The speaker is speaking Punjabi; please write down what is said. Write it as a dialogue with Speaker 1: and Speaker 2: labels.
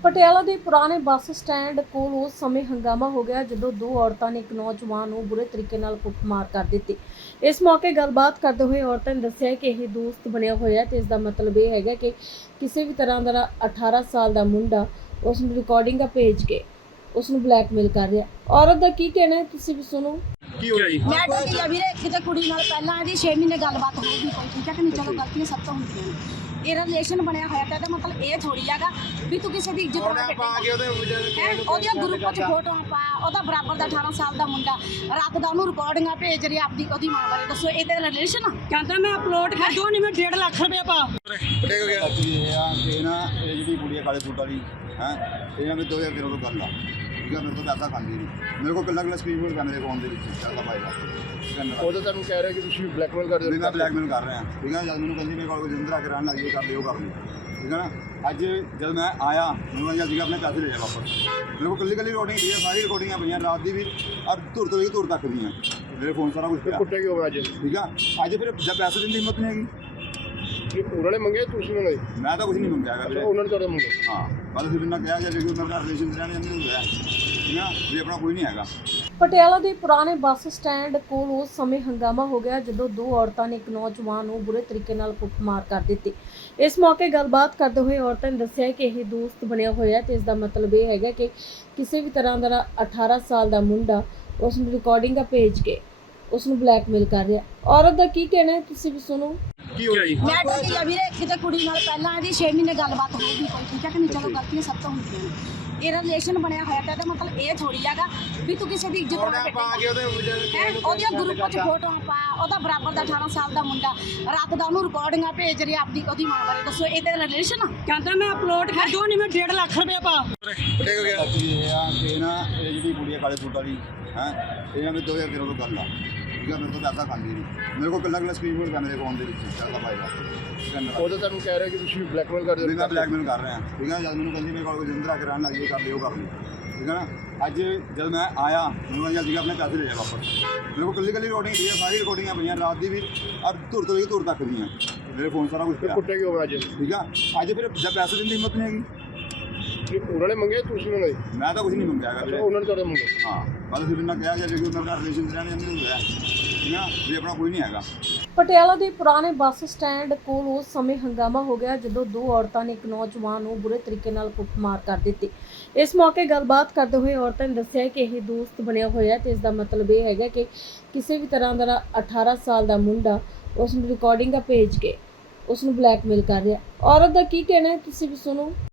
Speaker 1: ਪਟਿਆਲਾ ਦੇ ਪੁਰਾਣੇ ਬੱਸ ਸਟੈਂਡ ਕੋਲ ਉਸ ਸਮੇਂ ਹੰਗਾਮਾ ਹੋ ਗਿਆ ਜਦੋਂ ਦੋ ਔਰਤਾਂ ਨੇ ਇੱਕ ਨੌਜਵਾਨ ਨੂੰ ਬੁਰੇ ਤਰੀਕੇ ਨਾਲ ਕੁੱਟਮਾਰ ਕਰ ਦਿੱਤੀ। ਇਸ ਮੌਕੇ ਗੱਲਬਾਤ ਕਰਦੇ ਹੋਏ ਔਰਤਾਂ ਨੇ ਦੱਸਿਆ ਕਿ ਇਹ ਦੋਸਤ ਬਣਿਆ ਹੋਇਆ ਤੇ ਇਸ ਦਾ ਮਤਲਬ ਇਹ ਹੈਗਾ ਕਿ ਕਿਸੇ ਵੀ ਤਰ੍ਹਾਂ ਦਾ 18 ਸਾਲ ਦਾ ਮੁੰਡਾ ਉਸ ਨੂੰ ਰਿਕਾਰਡਿੰਗਾਂ ਭੇਜ ਕੇ ਉਸ ਨੂੰ ਬਲੈਕਮੇਲ ਕਰ ਰਿਹਾ। ਔਰਤ ਦਾ ਕੀ ਕਹਿਣਾ ਹੈ ਤੁਸੀਂ ਵੀ ਸੁਣੋ।
Speaker 2: ਕੀ ਹੋਇਆ ਜੀ?
Speaker 3: ਮੈਂ ਤਾਂ ਕੀ ਆ ਵੀਰੇ, ਕਿਤੇ ਕੁੜੀ ਨਾਲ ਪਹਿਲਾਂ ਇਹਦੀ 6 ਮਹੀਨੇ ਗੱਲਬਾਤ ਹੋਊਗੀ ਕੋਈ, ਠੀਕ ਹੈ ਕਿ ਨਹੀਂ? ਚਲੋ ਗਲਤੀਆਂ ਸਭ ਤੋਂ ਹੁੰਦੀਆਂ ਨੇ। ਇਹਦਾ ਰਿਲੇਸ਼ਨ ਬਣਿਆ ਹੋਇਆ ਤਾਂ ਇਹਦਾ ਮਤਲਬ ਇਹ ਥੋੜੀ ਹੈਗਾ ਵੀ ਤੂੰ ਕਿਸੇ ਦੀ ਇੱਜ਼ਤ ਨਾ ਕੱਟੇ। ਉਹਦੀਆਂ ਗਰੁੱਪ 'ਚ ਫੋਟੋਆਂ ਪਾ, ਉਹਦਾ ਬਰਾਬਰ ਦਾ 18 ਸਾਲ ਦਾ ਮੁੰਡਾ ਰਾਤ ਦਾ ਉਹਨੂੰ ਰਿਕਾਰਡਿੰਗਾਂ ਭੇਜ ਰਹੀ ਆਪਦੀ ਉਹਦੀ ਮਾਂ ਬਾਰੇ। ਦੱਸੋ ਇਹਦੇ ਰਿਲੇਸ਼ਨ ਆ? ਕਹਿੰਦਾ ਮੈਂ ਅਪਲੋਡ ਕਰ ਦੋ, ਨਹੀਂ ਮੈਂ 1.5 ਲੱਖ ਰੁਪਏ ਪਾ।
Speaker 2: ਕਿਹੜੇ ਹੋ ਗਿਆ?
Speaker 4: ਇਹ ਆ ਕਿ ਨਾ ਇਹ ਜਿਹੜੀ ਕੁੜੀ ਆ ਕਾਲੇ ਸੂਟ ਵਾਲੀ ਹੈ, ਇਹਨਾਂ ਵਿੱਚ 2013 ਤੋਂ ਗੱਲ ਆ, ਠੀਕ ਆ। ਮੇਰੇ ਤੋਂ ਪੈਸਾ ਖਾਂਦੀ ਨਹੀਂ, ਮੇਰੇ ਕੋਲ ਕੱਲਾ ਸਕਰੀਨਸ਼ਾਟ ਕੈਮਰੇ ਫੋਨ ਦੇ ਵਿੱਚ ਪੈਸਾ ਪਾਏਗਾ।
Speaker 2: ਉਹ ਤਾਂ ਤੁਹਾਨੂੰ ਕਹਿ ਰਿਹਾ ਕਿ ਤੁਸੀਂ ਬਲੈਕਮੇਲ ਕਰਦੇ ਹੋ।
Speaker 4: ਮੈਂ ਬਲੈਕਮੇਲ ਕਰ ਰਿਹਾ, ਠੀਕ ਆ। ਜਦ ਮੈਨੂੰ ਕਹਿੰਦੀ ਮੇਰੇ ਕੋਲ ਜਿੰਦਰ ਆ ਕੇ ਰਹਿਣ ਲੱਗ ਗਈ, ਕਰ ਲਿਓ ਕਰ ਲਈ, ਠੀਕ ਆ ਨਾ। ਅੱਜ ਜਦ ਮੈਂ ਆਇਆ ਮੈਨੂੰ ਕਿਹਾ ਸੀਗਾ ਆਪਣੇ ਪੈਸੇ ਲੈ ਜਾ ਵਾਪਸ। ਮੇਰੇ ਕੋਲ ਕੱਲੀ ਰਿਕਾਰਡਿੰਗ ਦੀ ਸਾਰੀ ਰਿਕਾਰਡਿੰਗਾਂ ਪਈਆਂ ਰਾਤ ਦੀ ਵੀ, ਔਰ ਧੁਰ ਤੋਂ ਲੈ ਕੇ ਧੁਰ ਤੱਕ ਦੀਆਂ, ਮੇਰੇ ਫੋਨ ਸਾਰਾ ਕੁਝ ਪਿਆ।
Speaker 2: ਕੁੱਟੇ ਕਿਉਂ ਅੱਜ?
Speaker 4: ਠੀਕ ਆ। ਅੱਜ ਫਿਰ ਜਦ ਪੈਸੇ ਦੇਣ ਦੀ ਹਿੰਮਤ ਨਹੀਂ ਹੈਗੀ।
Speaker 2: ਕਿ ਉਹਨਾਂ ਨੇ ਮੰਗੇ ਤੁਸੀਂ ਉਹਨਾਂ ਨੇ?
Speaker 4: ਮੈਂ ਤਾਂ ਕੁਝ ਨਹੀਂ ਮੰਗਿਆ ਹੈਗਾ।
Speaker 2: ਉਹਨਾਂ ਨੇ ਤੁਹਾਡੇ ਮੰਗੇ?
Speaker 4: ਹਾਂ, ਬਸ ਫਿਰ ਇਹਨਾਂ ਕਿਹਾ ਗਿਆ ਕਿ ਉਹਨਾਂ ਦਾ ਰਿਲੇਸ਼ਨ ਰਹਿਣ ਜਾਂਦੇ ਹੁੰਦੇ ਆ, ਠੀਕ ਆ, ਵੀ ਆਪਣਾ ਕੋਈ ਨਹੀਂ ਹੈਗਾ।
Speaker 1: ਪਟਿਆਲਾ ਦੇ ਪੁਰਾਣੇ ਬੱਸ ਸਟੈਂਡ ਕੋਲ ਉਸ ਸਮੇਂ ਹੰਗਾਮਾ ਹੋ ਗਿਆ ਜਦੋਂ ਦੋ ਔਰਤਾਂ ਨੇ ਇੱਕ ਨੌਜਵਾਨ ਨੂੰ ਬੁਰੇ ਤਰੀਕੇ ਨਾਲ ਕੁੱਟਮਾਰ ਕਰ ਦਿੱਤੀ। ਇਸ ਮੌਕੇ ਗੱਲਬਾਤ ਕਰਦੇ ਹੋਏ ਔਰਤਾਂ ਨੇ ਦੱਸਿਆ ਕਿ ਇਹ ਦੋਸਤ ਬਣਿਆ ਹੋਇਆ ਤੇ ਇਸ ਦਾ ਮਤਲਬ ਇਹ ਹੈਗਾ ਕਿ ਕਿਸੇ ਵੀ ਤਰ੍ਹਾਂ ਦਾ 18 ਸਾਲ ਦਾ ਮੁੰਡਾ ਉਸ ਨੂੰ ਰਿਕਾਰਡਿੰਗਾਂ ਭੇਜ ਕੇ ਉਸ ਨੂੰ ਬਲੈਕਮੇਲ ਕਰ ਰਿਹਾ। ਔਰਤ ਦਾ ਕੀ ਕਹਿਣਾ ਹੈ ਤੁਸੀਂ ਵੀ ਸੁਣੋ।
Speaker 2: ਕੀ ਹੋਇਆ ਜੀ?
Speaker 3: ਮੈਂ ਤਾਂ ਕੀ ਆ ਵੀਰੇ, ਕਿਤੇ ਕੁੜੀ ਨਾਲ ਪਹਿਲਾਂ ਇਹਦੀ 6 ਮਹੀਨੇ ਗੱਲਬਾਤ ਹੋਊਗੀ ਕੋਈ, ਠੀਕ ਹੈ ਕਿ ਨਹੀਂ? ਚਲੋ ਗਲਤੀਆਂ ਸਭ ਤੋਂ ਹੁੰਦੀਆਂ ਨੇ। ਇਹਦਾ ਰਿਲੇਸ਼ਨ ਬਣਿਆ ਹੋਇਆ ਤਾਂ ਇਹਦਾ ਮਤਲਬ ਇਹ ਥੋੜੀ ਹੈਗਾ ਵੀ ਤੂੰ ਕਿਸੇ ਦੀ ਇੱਜ਼ਤ ਨਾ ਕੱਟੇ। ਉਹਦੀਆਂ ਗਰੁੱਪ 'ਚ ਫੋਟੋਆਂ ਪਾ, ਉਹਦਾ ਬਰਾਬਰ ਦਾ 18 ਸਾਲ ਦਾ ਮੁੰਡਾ ਰਾਤ ਦਾ ਉਹਨੂੰ ਰਿਕਾਰਡਿੰਗਾਂ ਭੇਜ ਰਹੀ ਆਪਦੀ ਉਹਦੀ ਮਾਂ ਬਾਰੇ। ਦੱਸੋ ਇਹਦੇ ਰਿਲੇਸ਼ਨ ਆ? ਕਹਿੰਦਾ ਮੈਂ ਅਪਲੋਡ ਕਰ ਦੋ, ਨਹੀਂ ਮੈਂ 1.5 ਲੱਖ ਰੁਪਏ ਪਾ।
Speaker 2: ਕਿਹੜੇ ਹੋ ਗਿਆ?
Speaker 4: ਇਹ ਆ ਕਿ ਨਾ ਇਹ ਜਿਹੜੀ ਕੁੜੀ ਆ ਕਾਲੇ ਸੂਟ ਵਾਲੀ ਹੈ, ਇਹਨਾਂ ਵਿੱਚ 2013 ਤੋਂ ਗੱਲ ਆ, ਠੀਕ ਆ। ਮੇਰੇ ਤੋਂ ਪੈਸਾ ਖਾਂਦੀ ਨਹੀਂ, ਮੇਰੇ ਕੋਲ ਕੱਲਾ ਸਕਰੀਨਸ਼ਾਟ ਕੈਮਰੇ ਫੋਨ ਦੇ ਵਿੱਚ ਪੈਸਾ ਪਾਏਗਾ।
Speaker 2: ਉਹ ਤਾਂ ਤੁਹਾਨੂੰ ਕਹਿ ਰਿਹਾ ਕਿ ਤੁਸੀਂ ਬਲੈਕਮੇਲ ਕਰਦੇ ਹੋ।
Speaker 4: ਮੈਂ ਬਲੈਕਮੇਲ ਕਰ ਰਿਹਾ, ਠੀਕ ਆ। ਜਦ ਮੈਨੂੰ ਕਹਿੰਦੀ ਮੇਰੇ ਕੋਲ ਜਿੰਦਰ ਆ ਕੇ ਰਹਿਣ ਲੱਗ ਗਈ, ਕਰ ਲਿਓ ਕਰ ਲਈ, ਠੀਕ ਆ ਨਾ। ਅੱਜ ਜਦ ਮੈਂ ਆਇਆ ਮੈਨੂੰ ਕਿਹਾ ਸੀਗਾ ਆਪਣੇ ਪੈਸੇ ਲੈ ਜਾ ਵਾਪਸ। ਮੇਰੇ ਕੋਲ ਕੱਲੀ ਰਿਕਾਰਡਿੰਗ ਦੀ ਸਾਰੀ ਰਿਕਾਰਡਿੰਗਾਂ ਪਈਆਂ ਰਾਤ ਦੀ ਵੀ, ਔਰ ਧੁਰ ਤੋਂ ਲੈ ਕੇ ਧੁਰ ਤੱਕ ਦੀਆਂ, ਮੇਰੇ ਫੋਨ ਸਾਰਾ ਕੁਝ ਪਿਆ।
Speaker 2: ਕੁੱਟੇ ਕਿਉਂ ਅੱਜ?
Speaker 4: ਠੀਕ ਆ। ਅੱਜ ਫਿਰ ਜਦ ਪੈਸੇ ਦੇਣ ਦੀ ਹਿੰਮਤ ਨਹੀਂ ਹੈਗੀ।
Speaker 2: ਕਿ ਉਹਨਾਂ ਨੇ ਮੰਗੇ ਤੁਸੀਂ ਉਹਨਾਂ ਨੇ?
Speaker 4: ਮੈਂ ਤਾਂ ਕੁਝ ਨਹੀਂ ਮੰਗਿਆ ਹੈਗਾ।
Speaker 2: ਉਹਨਾਂ ਨੇ ਤੁਹਾਡੇ ਮੰਗੇ?
Speaker 4: ਹਾਂ, ਬਸ ਫਿਰ ਇਹਨਾਂ ਕਿਹਾ ਗਿਆ ਕਿ ਉਹਨਾਂ ਦਾ ਰਿਲੇਸ਼ਨ ਰਹਿਣ ਜਾਂਦੇ ਹੁੰਦੇ ਆ, ਠੀਕ ਆ, ਵੀ ਆਪਣਾ ਕੋਈ ਨਹੀਂ ਹੈਗਾ।
Speaker 1: ਪਟਿਆਲਾ ਦੇ ਪੁਰਾਣੇ ਬੱਸ ਸਟੈਂਡ ਕੋਲ ਉਸ ਸਮੇਂ ਹੰਗਾਮਾ ਹੋ ਗਿਆ ਜਦੋਂ ਦੋ ਔਰਤਾਂ ਨੇ ਇੱਕ ਨੌਜਵਾਨ ਨੂੰ ਬੁਰੇ ਤਰੀਕੇ ਨਾਲ ਕੁੱਟਮਾਰ ਕਰ ਦਿੱਤੀ। ਇਸ ਮੌਕੇ ਗੱਲਬਾਤ ਕਰਦੇ ਹੋਏ ਔਰਤਾਂ ਨੇ ਦੱਸਿਆ ਕਿ ਇਹ ਦੋਸਤ ਬਣਿਆ ਹੋਇਆ ਤੇ ਇਸ ਦਾ ਮਤਲਬ ਇਹ ਹੈਗਾ ਕਿ ਕਿਸੇ ਵੀ ਤਰ੍ਹਾਂ ਦਾ 18 ਸਾਲ ਦਾ ਮੁੰਡਾ ਉਸ ਨੂੰ ਰਿਕਾਰਡਿੰਗਾਂ ਭੇਜ ਕੇ ਉਸ ਨੂੰ ਬਲੈਕਮੇਲ ਕਰ ਰਿਹਾ। ਔਰਤ ਦਾ ਕੀ ਕਹਿਣਾ ਹੈ ਤੁਸੀਂ ਵੀ ਸੁਣੋ।